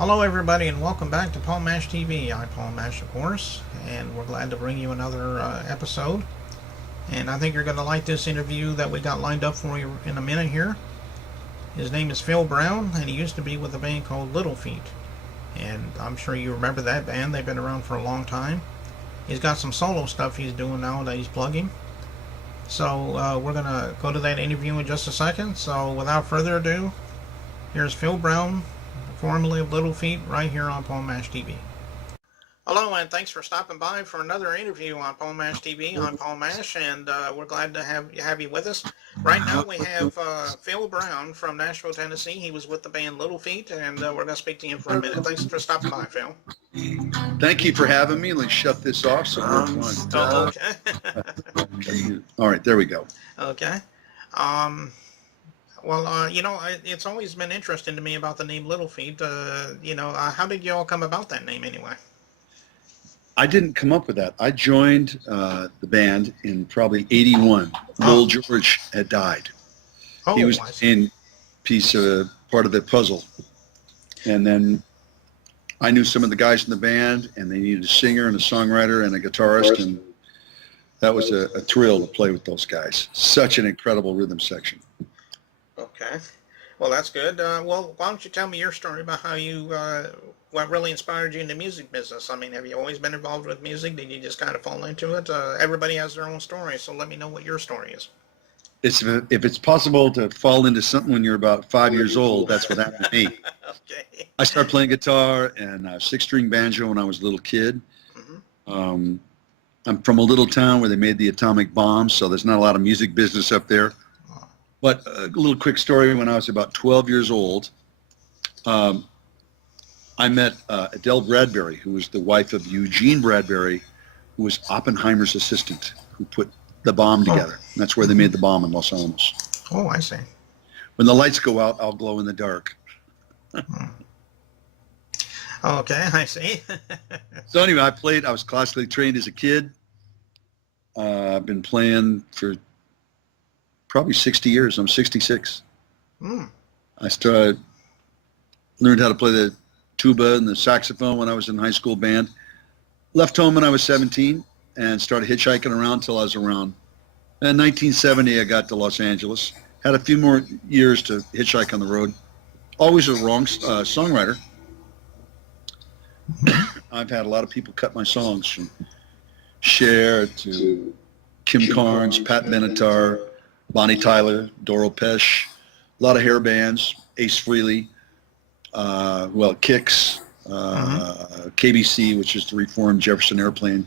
Hello, everybody, and welcome back to Paul Mash TV. I'm Paul Mash, of course, and we're glad to bring you another episode. And I think you're going to like this interview that we got lined up for you in a minute here. His name is Phil Brown, and he used to be with a band called Little Feat. And I'm sure you remember that band. They've been around for a long time. He's got some solo stuff he's doing now that he's plugging. So we're going to go to that interview in just a second. So without further ado, here's Phil Brown, formerly of Little Feat, right here on Paul Mash TV. Hello, and thanks for stopping by for another interview on Paul Mash TV. I'm Paul Mash, and we're glad to have you with us. Right now, we have Phil Brown from Nashville, Tennessee. He was with the band Little Feat, and we're going to speak to him for a minute. Thanks for stopping by, Phil. Thank you for having me. Let's shut this off so we're fine. Oh, okay. All right, there we go. Okay. Well, it's always been interesting to me about the name Little Feat. How did you all come about that name anyway? I didn't come up with that. I joined the band in probably '81. Lowell George had died. Oh, he was in part of the puzzle. And then I knew some of the guys in the band, and they needed a singer and a songwriter and a guitarist, and that was a thrill to play with those guys. Such an incredible rhythm section. Okay. Well, that's good. Well, why don't you tell me your story about how what really inspired you in the music business? I mean, have you always been involved with music? Did you just kind of fall into it? Everybody has their own story, so let me know what your story is. If it's possible to fall into something when you're about 5 years old, that's what happened to me. Okay. I started playing guitar and six-string banjo when I was a little kid. Mm-hmm. I'm from a little town where they made the atomic bomb, so there's not a lot of music business up there. But a little quick story, when I was about 12 years old, I met Adele Bradbury, who was the wife of Eugene Bradbury, who was Oppenheimer's assistant, who put the bomb together. And that's where they made the bomb in Los Alamos. Oh, I see. When the lights go out, I'll glow in the dark. Okay, I see. So anyway, I was classically trained as a kid. I've been playing for probably 60 years. I'm 66. I learned how to play the tuba and the saxophone when I was in high school band. Left home when I was 17 and started hitchhiking around until I was around. In 1970, I got to Los Angeles. Had a few more years to hitchhike on the road. Always a wrong songwriter. I've had a lot of people cut my songs, from Cher to Kim Carnes, Pat Benatar, Bonnie Tyler, Doro Pesch, a lot of hair bands, Ace Frehley, Kicks, KBC, which is the reformed Jefferson Airplane.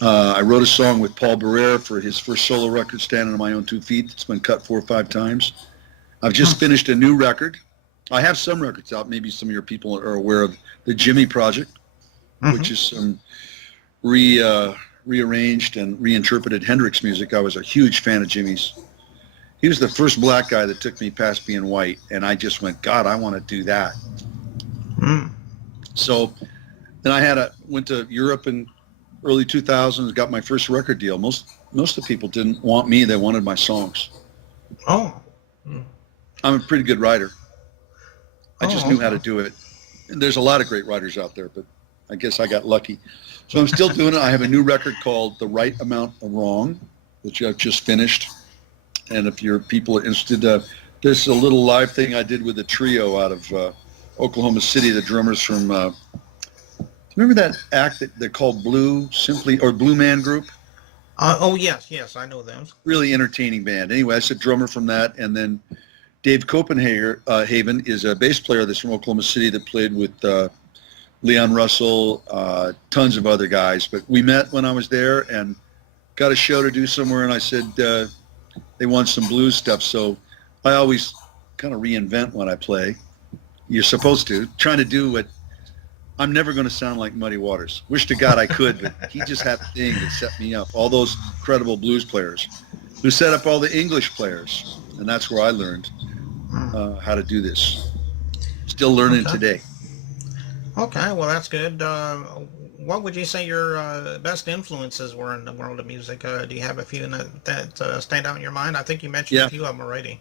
I wrote a song with Paul Barrere for his first solo record, Standing on My Own 2 Feet. It's been cut 4 or 5 times. I've just finished a new record. I have some records out. Maybe some of your people are aware of the Jimmy Project, which is some rearranged and reinterpreted Hendrix music. I was a huge fan of Jimmy's. He was the first black guy that took me past being white, and I just went, God, I want to do that. So then I went to Europe in early 2000s, got my first record deal. Most of the people didn't want me; they wanted my songs. Oh. I'm a pretty good writer. I just knew how to do it. And there's a lot of great writers out there, but I guess I got lucky. So I'm still doing it. I have a new record called The Right Amount of Wrong, which I've just finished. And if your people are interested, there's a little live thing I did with a trio out of Oklahoma City, the drummers from, remember that act that they're called Blue Man Group? Yes, I know them. Really entertaining band. Anyway, I said drummer from that. And then Dave Copenhagen is a bass player that's from Oklahoma City that played with Leon Russell, tons of other guys. But we met when I was there and got a show to do somewhere, and I said they want some blues stuff. So I always kind of reinvent when I play. You're supposed to. Trying to do what I'm never going to sound like Muddy Waters. Wish to God I could, but he just had a thing that set me up. All those incredible blues players who set up all the English players, and that's where I learned how to do this. Still learning today. Okay, well, that's good. What would you say your best influences were in the world of music? Do you have a few that stand out in your mind? I think you mentioned a few of them already.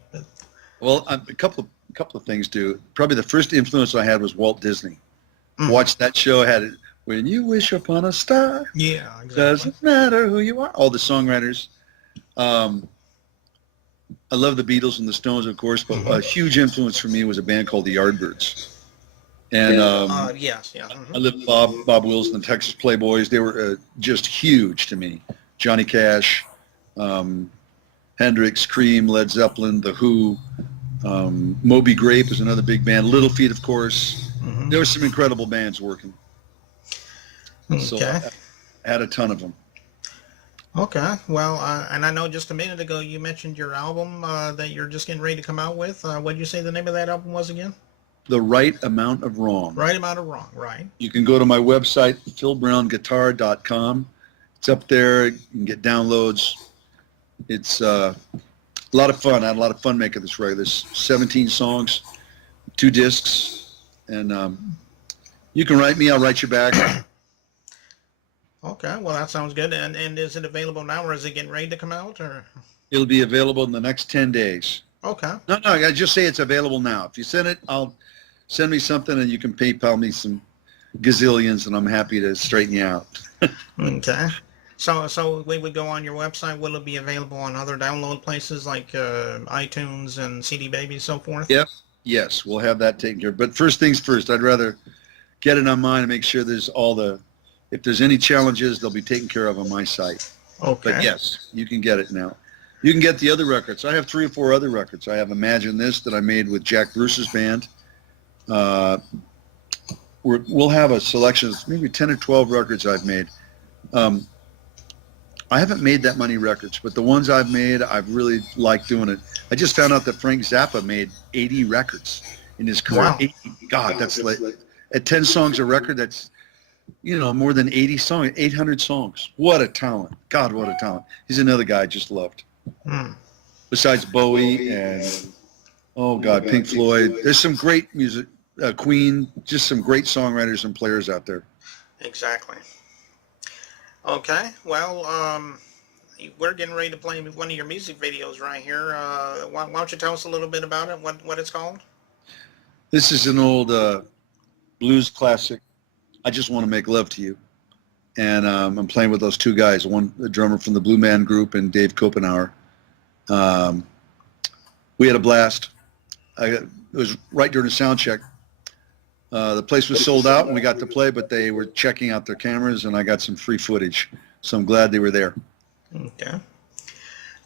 Well, a couple of couple of things too. Probably the first influence I had was Walt Disney. Mhm. Watched that show. Had it. When you wish upon a star, Yeah, exactly. doesn't matter who you are. All the songwriters. I love the Beatles and the Stones, of course, but a huge influence for me was a band called the Yardbirds. And Yes, yeah. Mhm. I lived Bob Wills and the Texas Playboys. They were just huge to me. Johnny Cash, Hendrix, Cream, Led Zeppelin, The Who, Moby Grape is another big band. Little Feat, of course. Mhm. There were some incredible bands working. So Okay. I had a ton of them. Okay. Well, and I know just a minute ago you mentioned your album that you're just getting ready to come out with. What did you say the name of that album was again? The Right Amount of Wrong. Right Amount of Wrong, right. You can go to my website, philbrownguitar.com. It's up there. You can get downloads. It's a lot of fun. I had a lot of fun making this record. There's 17 songs, 2 discs, and you can write me. I'll write you back. Okay, well that sounds good. And is it available now, or is it getting ready to come out, or? It'll be available in the next 10 days. Okay. No, I just say it's available now. If you send it, I'll send me something, and you can PayPal me some gazillions, and I'm happy to straighten you out. Okay. So we would go on your website. Will it be available on other download places like iTunes and CD Baby and so forth? Yep. Yes, we'll have that taken care of. But first things first, I'd rather get it on mine and make sure there's if there's any challenges, they'll be taken care of on my site. Okay. But yes, you can get it now. You can get the other records. I have 3 or 4 other records. I have Imagine This that I made with Jack Bruce's band. We'll have a selection of maybe 10 or 12 records I've made. I haven't made that many records, but the ones I've made, I've really liked doing it. I just found out that Frank Zappa made 80 records in his career. Wow. 80. God, that's like at 10 songs a record, that's more than 80 songs, 800 songs. What a talent. God, what a talent. He's another guy I just loved. Hmm. Besides Bowie and, oh God, Pink Floyd. There's some great music, Queen, just some great songwriters and players out there. Exactly. Okay. Well, we're getting ready to play one of your music videos right here. Why don't you tell us a little bit about it? What it's called? This is an old blues classic. I Just Want to Make Love to You. And I'm playing with those 2 guys, one the drummer from the Blue Man Group and Dave Kopenhauer. We had a blast. It was right during the sound check. The place was sold out and we got to play, but they were checking out their cameras and I got some free footage. So I'm glad they were there. Okay.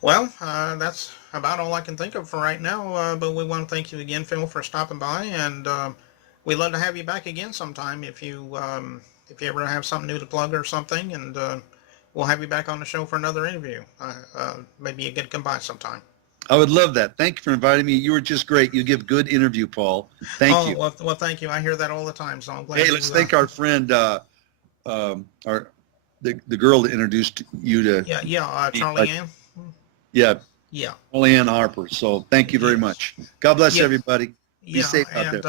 Well, that's about all I can think of for right now. But we want to thank you again, Phil, for stopping by, and we'd love to have you back again sometime if you ever have something new to plug or something, and we'll have you back on the show for another interview. Maybe you could come by sometime. I would love that. Thank you for inviting me. You were just great. You give good interview, Paul. Thank you. Well, thank you. I hear that all the time, so I'm glad. Hey, let's thank our friend, the girl that introduced you to. Yeah, Charlie Ann. Yeah, Yeah. Charlie Ann Harper. So thank you very much. God bless everybody. Be safe out there.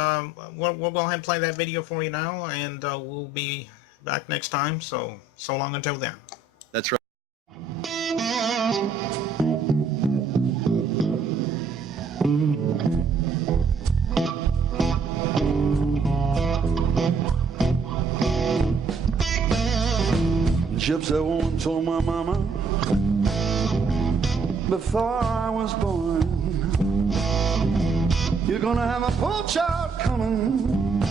We'll go ahead and play that video for you now, and we'll be back next time. So long until then. That's right. Gypsy woman told my mama before I was born, you're gonna have a poor child coming.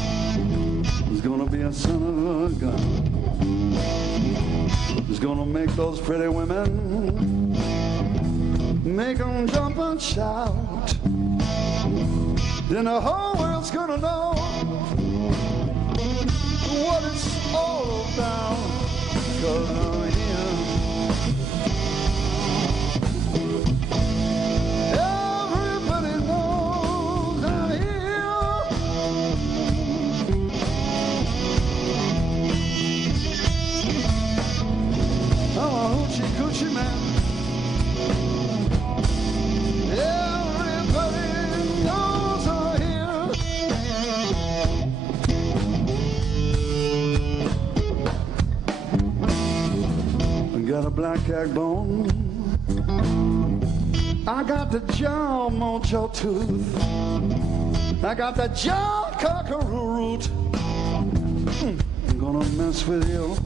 He's gonna be a son of a gun. He's gonna make those pretty women, make them jump and shout. Then the whole world's gonna know what it's all about. 'Cause I'm here. Everybody knows I'm here. I'm a hoochie coochie man. Everybody knows I'm here. Got a black cat bone. I got the jaw mojo tooth. I got that John Cockeroo root. I'm gonna mess with you.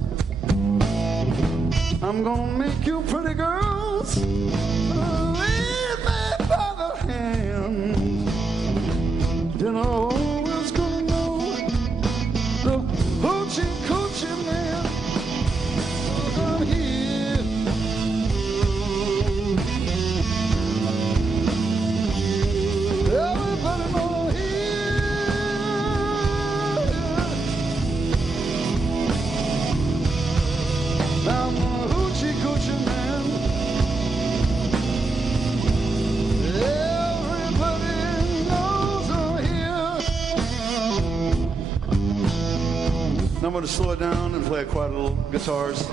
I'm gonna make you pretty girls lead me by the hand. Then I'm always gonna know the hoochie coochie man. I'm here. Everybody know here. I'm a hoochie coochie man. Everybody knows I'm here. Now I'm going to slow it down and play quite a little guitars.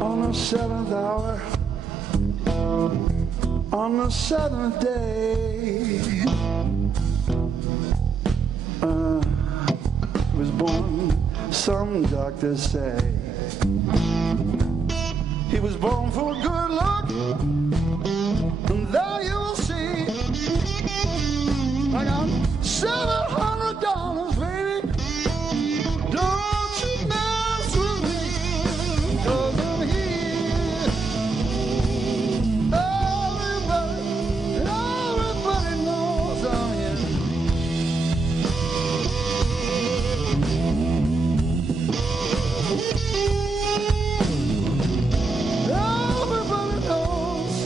On the seventh hour, on the seventh day, was born, some doctors say. He was born for good luck, and there you will see. I got $700, baby. Don't you mess with me, 'cause I'm here. Everybody knows I'm here. Everybody knows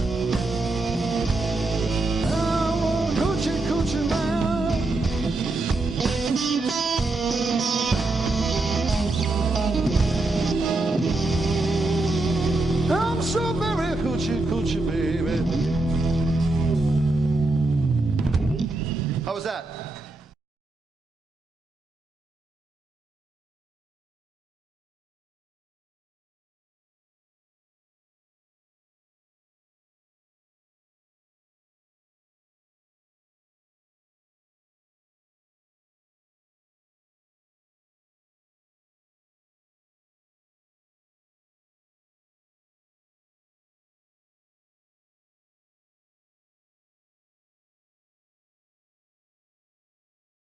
I'm a coochie coochie man. I'm so very coochie coochie, baby. How was that?